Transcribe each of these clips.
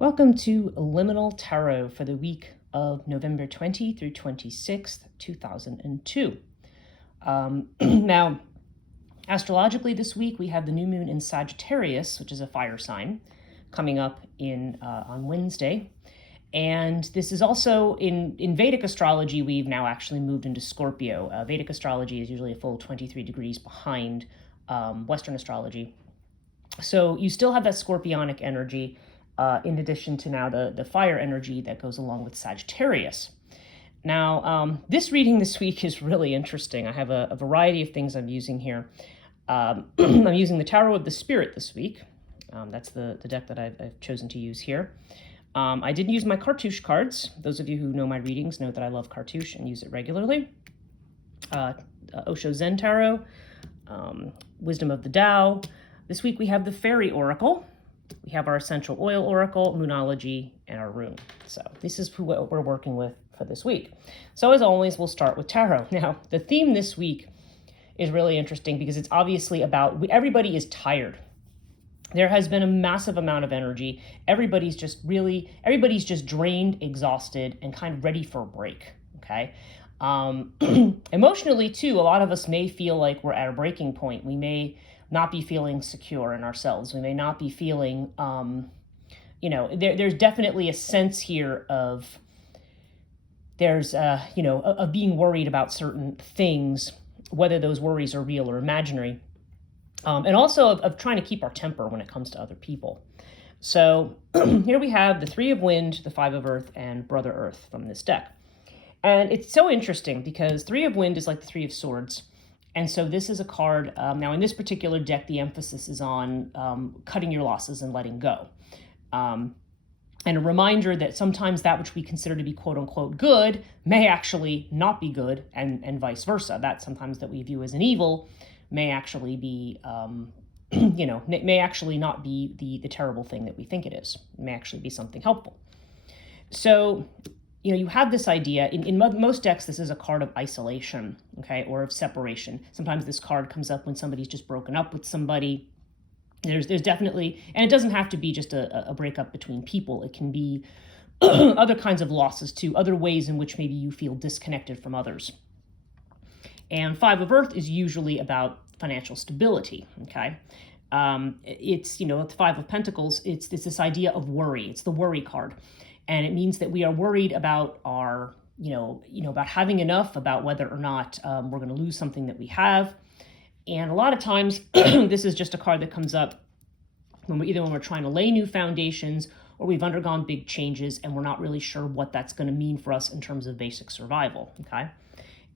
Welcome to Liminal Tarot for the week of November 20 through 26th, 2002. Now, astrologically this week, we have the new moon in Sagittarius, which is a fire sign, coming up on Wednesday. And this is also, in Vedic astrology, we've now actually moved into Scorpio. Vedic astrology is usually a full 23 degrees behind Western astrology. So you still have that scorpionic energy, in addition to now the fire energy that goes along with Sagittarius. Now, this reading this week is really interesting. I have a variety of things I'm using here. I'm using the Tarot of the Spirit this week. That's the deck that I've chosen to use here. I didn't use my cartouche cards. Those of you who know my readings know that I love cartouche and use it regularly. Osho Zen Tarot, Wisdom of the Tao. This week we have the Fairy Oracle. We have our Essential Oil Oracle, Moonology, and our Rune. So this is what we're working with for this week. So as always, we'll start with tarot. Now, the theme this week is really interesting because it's obviously about, everybody is tired. There has been a massive amount of energy. Everybody's just drained, exhausted, and kind of ready for a break, okay? Emotionally, too, a lot of us may feel like we're at a breaking point. We may not be feeling secure in ourselves. We may not be feeling, there's definitely a sense here of of being worried about certain things, whether those worries are real or imaginary, and also of trying to keep our temper when it comes to other people. So here we have the Three of Wind, the Five of Earth, and Brother Earth from this deck. And it's so interesting because Three of Wind is like the Three of Swords. And so this is a card, now in this particular deck, the emphasis is on cutting your losses and letting go. And a reminder that sometimes that which we consider to be quote unquote good may actually not be good, and vice versa. That sometimes that we view as an evil may actually be, may actually not be the terrible thing that we think it is. It may actually be something helpful. So, you have this idea, in most decks, this is a card of isolation, okay, or of separation. Sometimes this card comes up when somebody's just broken up with somebody. There's definitely, and it doesn't have to be just a breakup between people. It can be other kinds of losses too, other ways in which maybe you feel disconnected from others. And Five of Earth is usually about financial stability, okay? It's, the Five of Pentacles, it's this idea of worry. It's the worry card. And it means that we are worried about our, about having enough, about whether or not we're going to lose something that we have. And a lot of times, this is just a card that comes up when we're trying to lay new foundations, or we've undergone big changes and we're not really sure what that's going to mean for us in terms of basic survival, okay?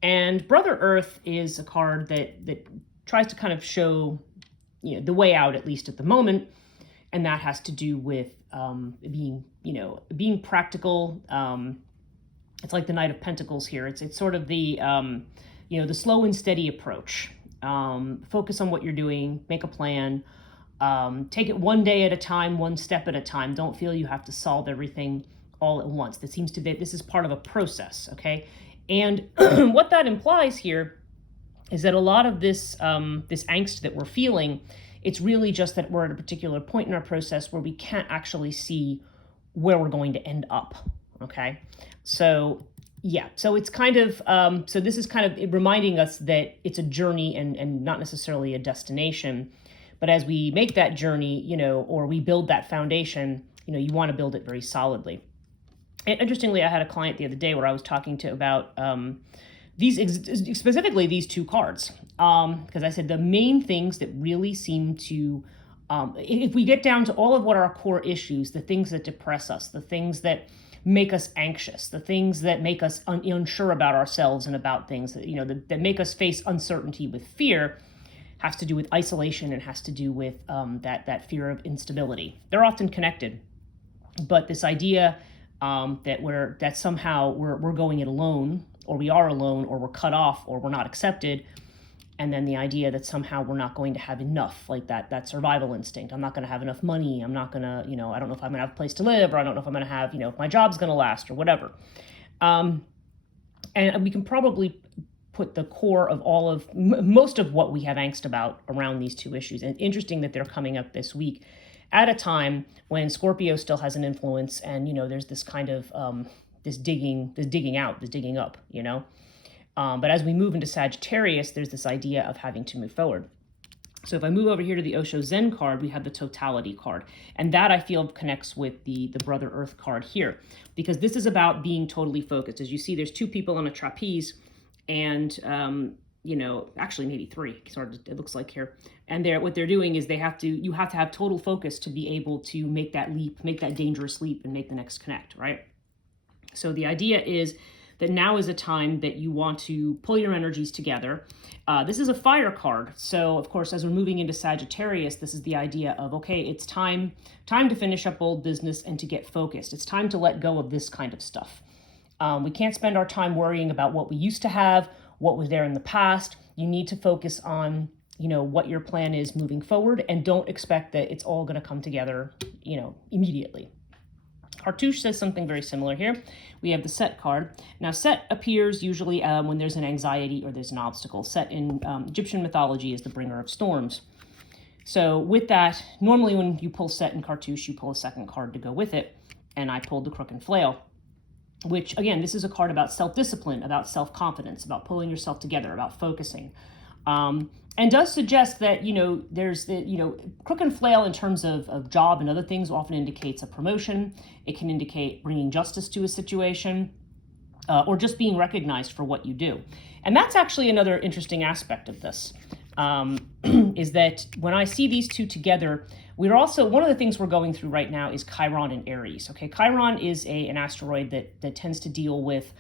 And Brother Earth is a card that tries to kind of show, the way out, at least at the moment. And that has to do with being practical. It's like the Knight of Pentacles here. It's sort of the slow and steady approach. Focus on what you're doing, make a plan, take it one day at a time, one step at a time. Don't feel you have to solve everything all at once. This is part of a process, okay? And what that implies here is that a lot of this angst that we're feeling, it's really just that we're at a particular point in our process where we can't actually see where we're going to end up, okay? So, yeah, so it's kind of, so this is kind of reminding us that it's a journey and not necessarily a destination. But as we make that journey, or we build that foundation, you want to build it very solidly. And interestingly, I had a client the other day where I was talking to about specifically these two cards, because I said the main things that really seem to, if we get down to all of what are our core issues, the things that depress us, the things that make us anxious, the things that make us unsure about ourselves and about things that, that make us face uncertainty with fear, has to do with isolation and has to do with that fear of instability. They're often connected, but this idea that somehow we're going it alone, or we are alone, or we're cut off, or we're not accepted. And then the idea that somehow we're not going to have enough, like that survival instinct. I'm not going to have enough money. I'm not going to, I don't know if I'm going to have a place to live, or I don't know if I'm going to have, if my job's going to last, or whatever. And we can probably put the core of most of what we have angst about around these two issues. And interesting that they're coming up this week at a time when Scorpio still has an influence, and there's this kind of this digging up, but as we move into Sagittarius, there's this idea of having to move forward. So if I move over here to the Osho Zen card, we have the totality card. And that I feel connects with the Brother Earth card here, because this is about being totally focused. As you see, there's two people on a trapeze, and, actually maybe three, it looks like here. And what they're doing is you have to have total focus to be able to make that leap, make that dangerous leap, and make the next connect, right? So the idea is that now is a time that you want to pull your energies together. This is a fire card. So, of course, as we're moving into Sagittarius, this is the idea of, okay, it's time to finish up old business and to get focused. It's time to let go of this kind of stuff. We can't spend our time worrying about what we used to have, what was there in the past. You need to focus on, what your plan is moving forward, and don't expect that it's all going to come together, immediately. Cartouche says something very similar here. We have the Set card. Now, Set appears usually when there's an anxiety or there's an obstacle. Set in Egyptian mythology is the bringer of storms. So with that, normally when you pull Set in Cartouche, you pull a second card to go with it. And I pulled the Crook and Flail, which, again, this is a card about self-discipline, about self-confidence, about pulling yourself together, about focusing. And does suggest that, there's the, Crook and Flail in terms of job and other things often indicates a promotion. It can indicate bringing justice to a situation, or just being recognized for what you do. And that's actually another interesting aspect of this, is that when I see these two together, we're also, one of the things we're going through right now is Chiron and Aries. Okay, Chiron is an asteroid that tends to deal with,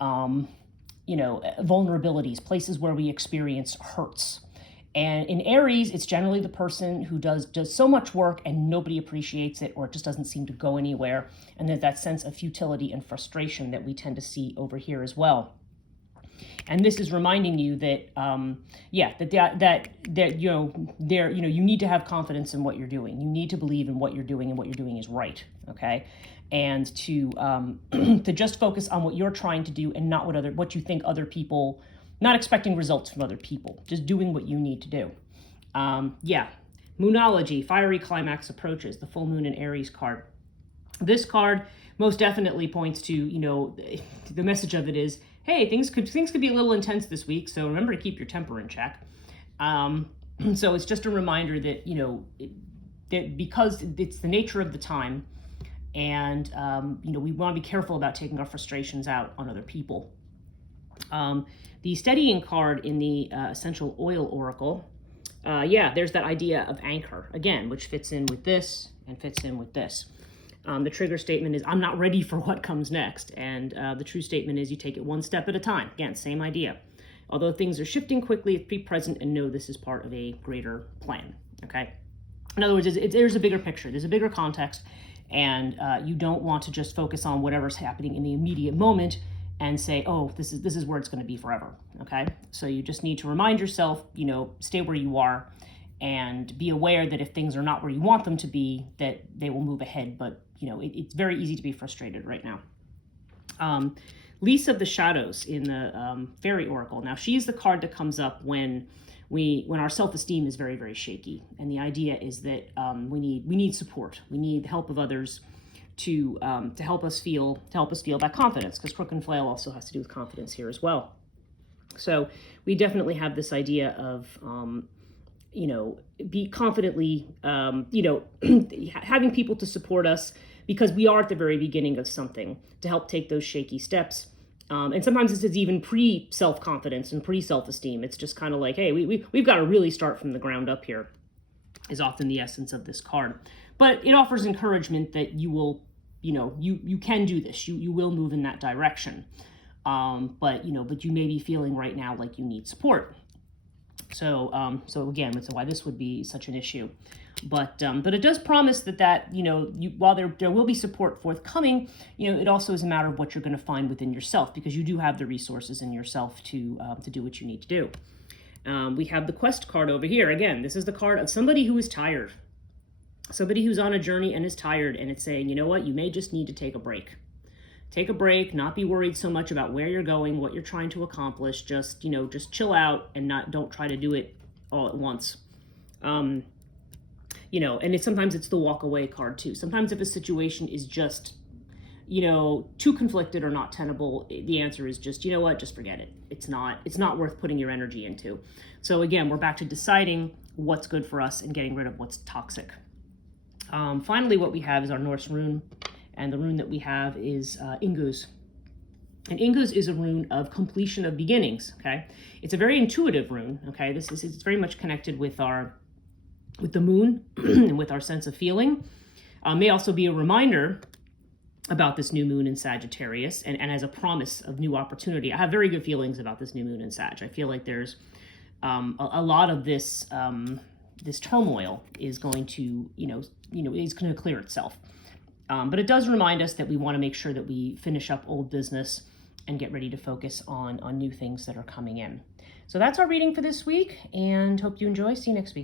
vulnerabilities, places where we experience hurts. And in Aries, it's generally the person who does so much work and nobody appreciates it, or it just doesn't seem to go anywhere. And there's that sense of futility and frustration that we tend to see over here as well. And this is reminding you that, you need to have confidence in what you're doing. You need to believe in what you're doing, and what you're doing is right. Okay. And to to just focus on what you're trying to do, and not what you think other people, not expecting results from other people, just doing what you need to do. Moonology, fiery climax approaches, the full moon in Aries card. This card most definitely points to, the message of it is, hey, things could be a little intense this week, so remember to keep your temper in check. So it's just a reminder that, that because it's the nature of the time, and, we want to be careful about taking our frustrations out on other people. The steadying card in the Essential Oil Oracle, there's that idea of anchor, again, which fits in with this and fits in with this. The trigger statement is, I'm not ready for what comes next. And the true statement is, you take it one step at a time. Again, same idea. Although things are shifting quickly, be present and know this is part of a greater plan, okay? In other words, there's a bigger picture. There's a bigger context. And you don't want to just focus on whatever's happening in the immediate moment and say, oh, this is where it's going to be forever, okay? So you just need to remind yourself, stay where you are, and be aware that if things are not where you want them to be, that they will move ahead. But, it's very easy to be frustrated right now. Lease of the Shadows in the Fairy Oracle. Now, she's the card that comes up when our self-esteem is very, very shaky. And the idea is that we need support. We need the help of others to help us feel that confidence, because Crook and Flail also has to do with confidence here as well. So we definitely have this idea of be confidently having people to support us, because we are at the very beginning of something, to help take those shaky steps. And sometimes this is even pre-self-confidence and pre-self-esteem. It's just kind of like, hey, we've got to really start from the ground up here, is often the essence of this card. But it offers encouragement that you will, you can do this. You will move in that direction. But you may be feeling right now like you need support. So again, that's why this would be such an issue. But it does promise that while there will be support forthcoming, it also is a matter of what you're going to find within yourself, because you do have the resources in yourself to do what you need to do. We have the Quest card over here. Again, this is the card of somebody who is tired, somebody who's on a journey and is tired, and it's saying, you know what, you may just need to take a break. Take a break, not be worried so much about where you're going, what you're trying to accomplish. Just chill out and don't try to do it all at once. you know, and sometimes it's the walk away card too. Sometimes if a situation is just, you know, too conflicted or not tenable, the answer is just, you know what, just forget it. It's not worth putting your energy into. So again, we're back to deciding what's good for us and getting rid of what's toxic. Finally, what we have is our Norse rune, and the rune that we have is Ingus. And Ingus is a rune of completion of beginnings, okay? It's a very intuitive rune, okay? It's very much connected with the moon and with our sense of feeling. May also be a reminder about this new moon in Sagittarius and as a promise of new opportunity. I have very good feelings about this new moon in Sag. I feel like there's a lot of this this turmoil is going to, is going to clear itself. But it does remind us that we want to make sure that we finish up old business and get ready to focus on new things that are coming in. So that's our reading for this week, and hope you enjoy. See you next week.